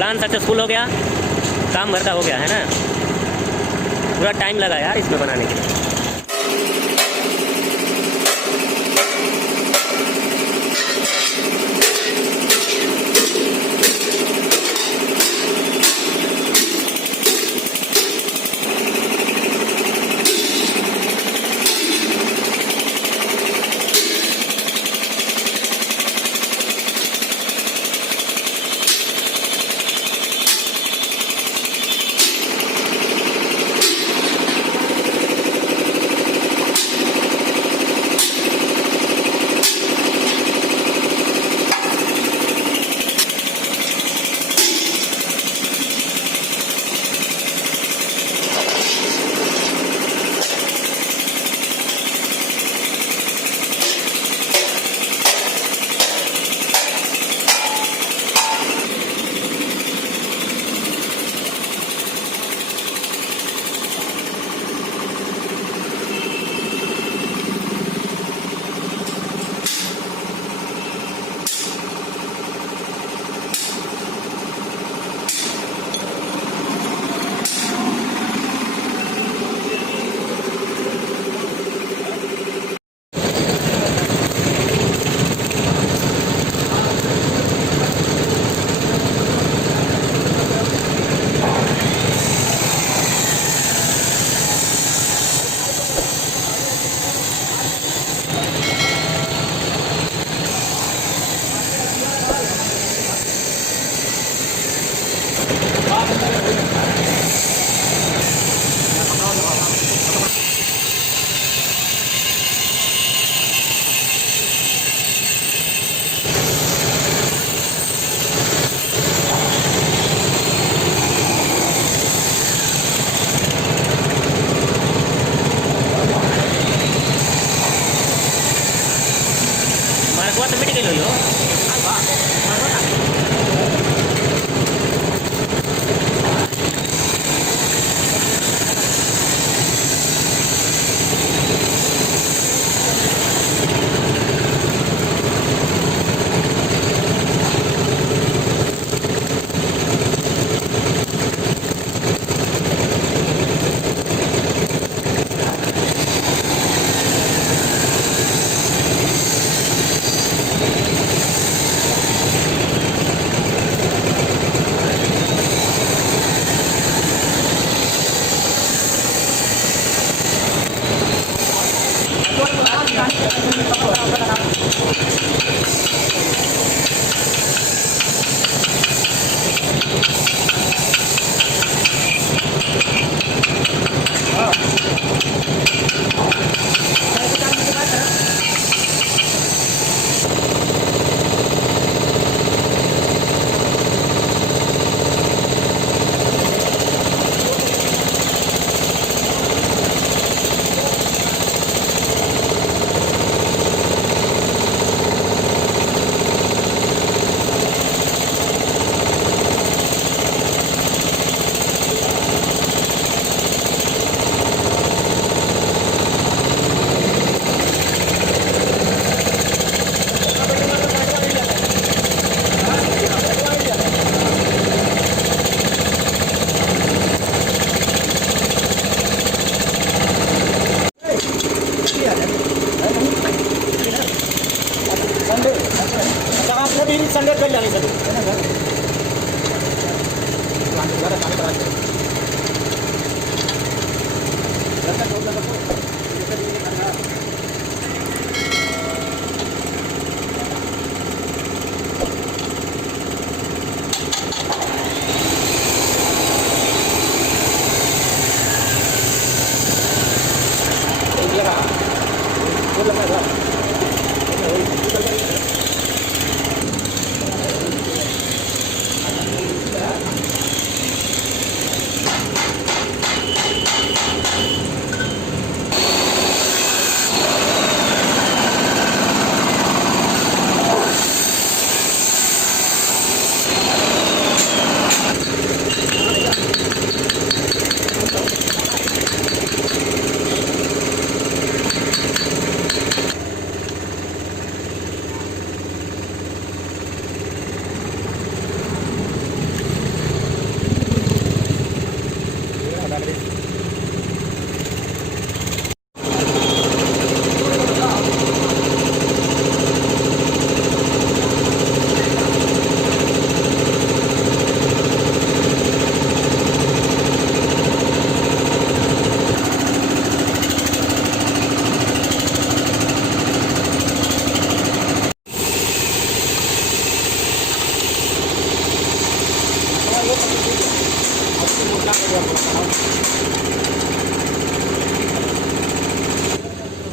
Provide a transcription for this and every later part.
Plan successful हो गया, काम भर का हो गया है ना। पूरा टाइम लगा यार इसमें बनाने के लिए। मार्कवा तर मिट गेलो ह्यो।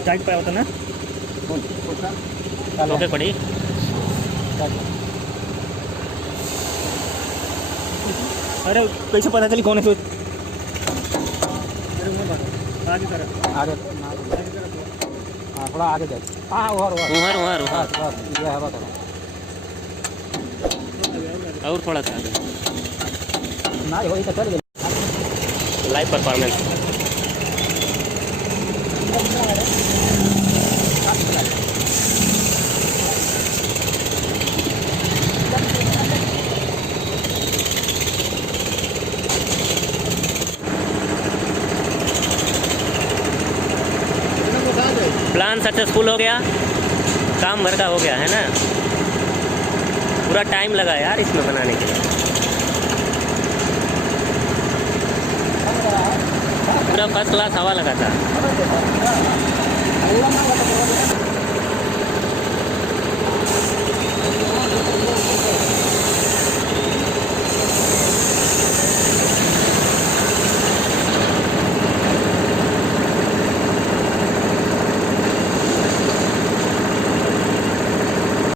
जाग पाया होता ना ओके पड़ी अरे कैसे पता चली कौन है सोच आगे हाँ थोड़ा आगे जाए हाँ उहर उहर उहर ये हवा थोड़ा और थोड़ा सा आगे ना वही तो चल गई लाइव परफॉर्मेंस प्लान सक्सेसफुल हो गया, काम भर का हो गया है ना। पूरा टाइम लगा यार इसमें बनाने के लिए, पूरा फर्स्ट क्लास हवा लगा था।